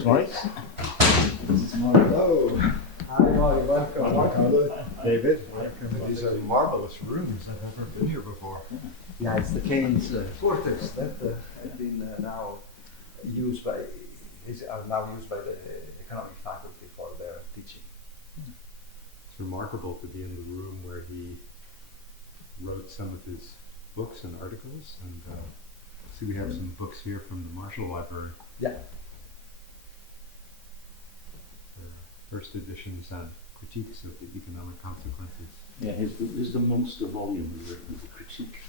Thanks, Maurice. Hello. Hi, Maury. Welcome. Giancarlo. David. These are marvelous rooms. I've never been here before. Yeah, it's the Cains quarters that have been now used by the economic faculty for their teaching. It's remarkable to be in the room where he wrote some of his books and articles, and see we have some books here from the Marshall Library. Yeah. First editions and critiques of the economic consequences. Yeah, here's the monster volume we've written as a critique.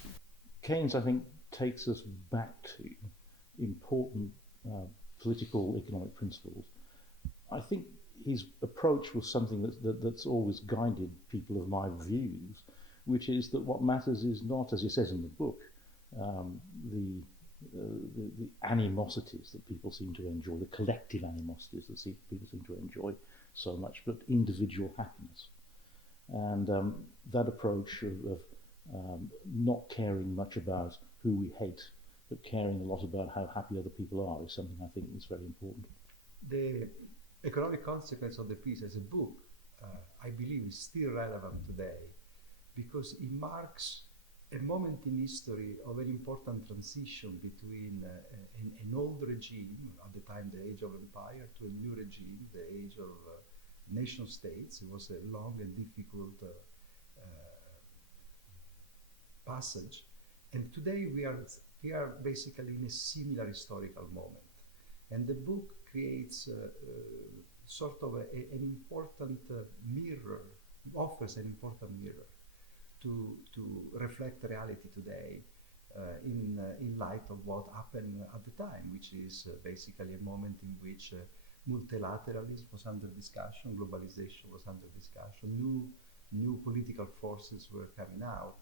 Keynes, I think, takes us back to important political economic principles. I think his approach was something that's always guided people of my views, which is that what matters is not, as he says in the book, the animosities that people seem to enjoy, the collective animosities that people seem to enjoy so much, but individual happiness. And that approach of not caring much about who we hate, but caring a lot about how happy other people are, is something I think is very important. The economic consequence of the piece as a book, I believe, is still relevant today because it marks a moment in history of an important transition between an old regime, at the time the age of empire, to a new regime, the age of nation states. It was a long and difficult passage, and today we are basically in a similar historical moment, and the book creates sort of an important mirror, offers an important mirror to reflect reality today in light of what happened at the time, which is basically a moment in which multilateralism was under discussion, globalization was under discussion, new political forces were coming out.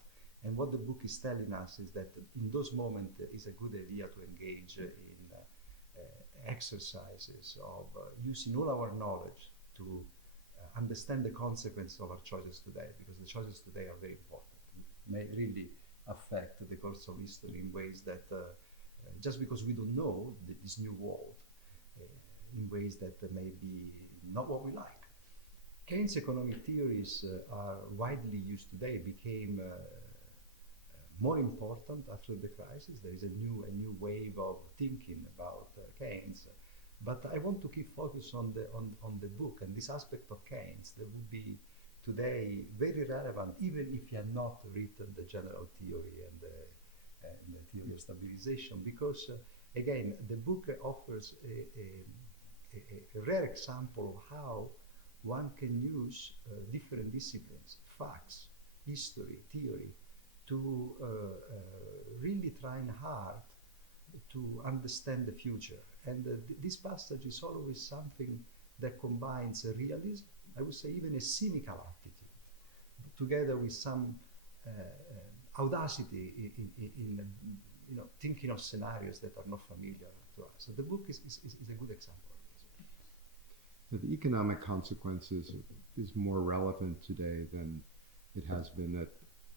And what the book is telling us is that in those moments it is a good idea to engage in exercises of using all our knowledge to understand the consequences of our choices today, because the choices today are very important. It may really affect the course of history in ways that just because we don't know this new world, in ways that may be not what we like. Keynes' economic theories are widely used today, became more important after the crisis. There is a new wave of thinking about Keynes. But I want to keep focus on the book and this aspect of Keynes that would be today very relevant, even if you have not written the general theory and the theory of stabilization, because again, the book offers a rare example of how one can use different disciplines, facts, history, theory, to really trying hard to understand the future. And this passage is always something that combines realism, I would say even a cynical attitude, together with some audacity in thinking of scenarios that are not familiar to us. So the book is a good example of this. The economic consequences is more relevant today than it has been at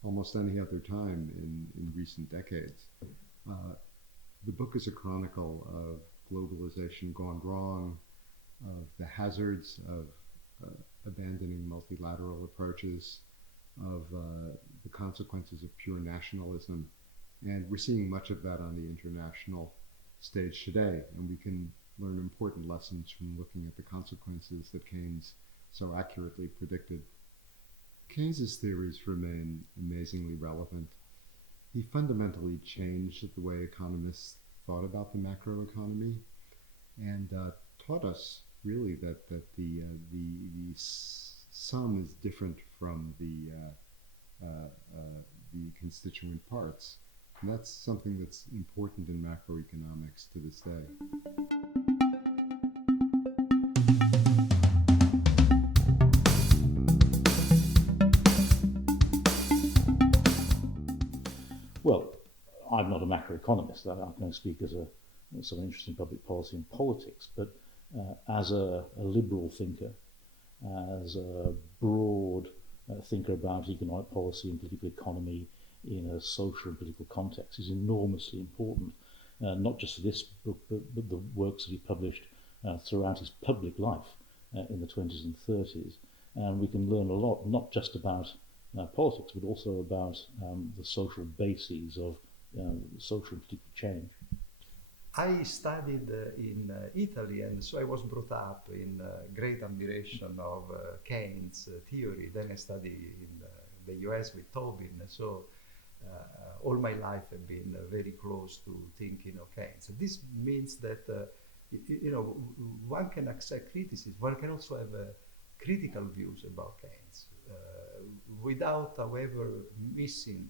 almost any other time in recent decades. The book is a chronicle of globalization gone wrong, of the hazards of abandoning multilateral approaches, of the consequences of pure nationalism. And we're seeing much of that on the international stage today, and we can learn important lessons from looking at the consequences that Keynes so accurately predicted. Keynes's theories remain amazingly relevant. He fundamentally changed the way economists thought about the macroeconomy and taught us really that the sum is different from the constituent parts. And that's something that's important in macroeconomics to this day. Well, I'm not a macroeconomist. I'm going to speak as someone interested in public policy and politics, but as a liberal thinker, as a broad thinker about economic policy and political economy in a social and political context is enormously important, not just for this book, but the works that he published throughout his public life in the 20s and 30s. And we can learn a lot, not just about politics, but also about the social bases of social and political change. I studied in Italy, and so I was brought up in great admiration of Cains Theory. Then I studied in the US with Tobin, so all my life I've been very close to thinking of Keynes. This means that one can accept criticism, one can also have critical views about Keynes without, however, missing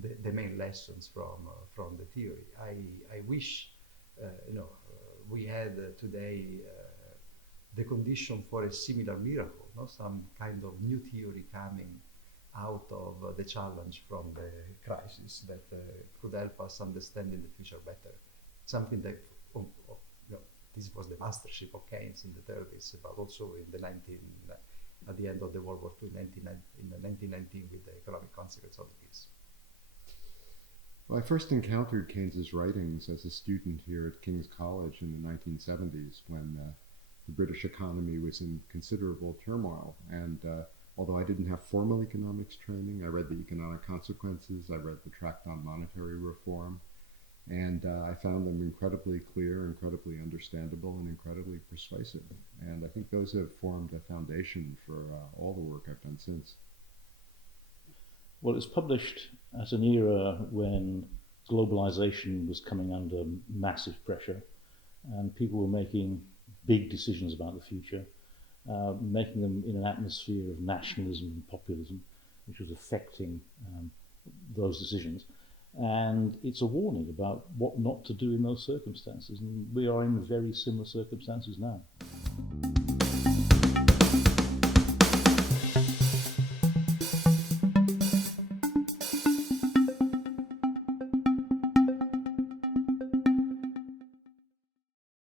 the main lessons from the theory. I wish we had today the condition for a similar miracle, some kind of new theory coming out of the challenge from the crisis that could help us understand in the future better. Something that, this was the mastership of Keynes in the 30s, but also in at the end of the World War II, in 1919, with the economic consequence of peace. Well, I first encountered Keynes's writings as a student here at King's College in the 1970s when the British economy was in considerable turmoil. And although I didn't have formal economics training, I read the Economic Consequences, I read the Tract on Monetary Reform, and I found them incredibly clear, incredibly understandable, and incredibly persuasive. And I think those have formed a foundation for all the work I've done since. Well, it's published at an era when globalization was coming under massive pressure and people were making big decisions about the future, making them in an atmosphere of nationalism and populism, which was affecting those decisions. And it's a warning about what not to do in those circumstances. And we are in very similar circumstances now.